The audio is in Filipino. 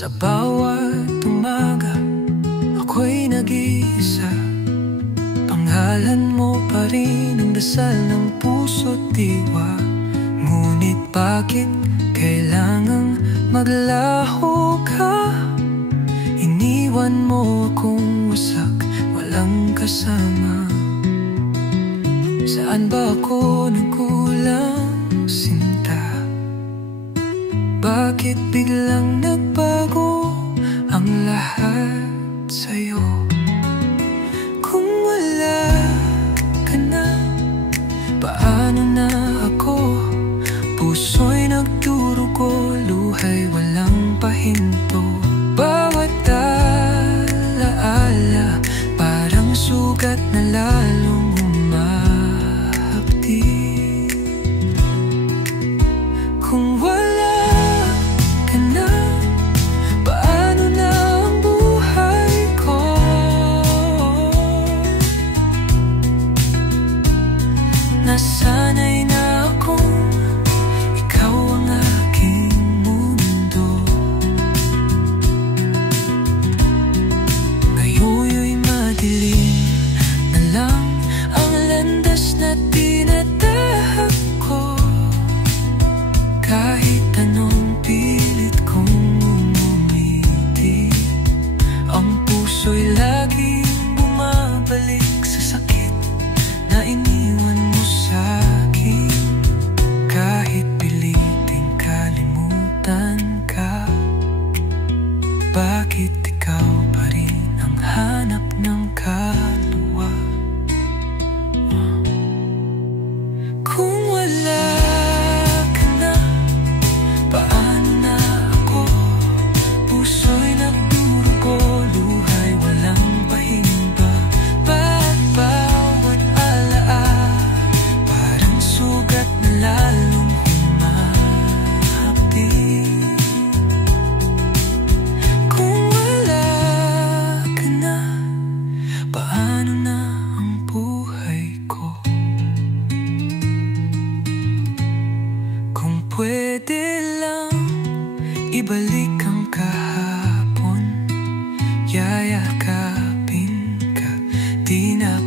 Sa bawat umaga, ako'y nag-iisa. Pangalan mo pa rin ang dasal ng puso't diwa. Ngunit bakit kailangang maglaho ka? Iniwan mo akong wasak, walang kasama. Saan ba ako nagkulang, sinta? Bakit biglang nagbago ang lahat sa'yo? Kung wala ka na, paano na ako? Puso'y nagdurugo, luha'y walang pahinto. Bawat alaala, parang sugat na lalong humahapdi. Kung wala ka na, paano na ang buhay ko? Nasanay na akong ikaw ang aking mundo. Ngayon'y madilim na lang ang landas na tinatahak ko. Kahit anong pilit kong umiti, ang puso'y laging bumabalik sa sakit na iniwan mo sa'kin. Kahit piliting kalimutan ka, bakit ikaw pa rin ang hanap ng kaluluwa? Kung wala ka na, paano na ako? Puso'y nagdurugo, luha'y walang pahinga. Bawat alaala, parang sugat na lalong humahapdi. Kung wala ka na, paano na ang buhay ko? Kung pwede lang ibalik ang kahapon, yayakapin ka, di na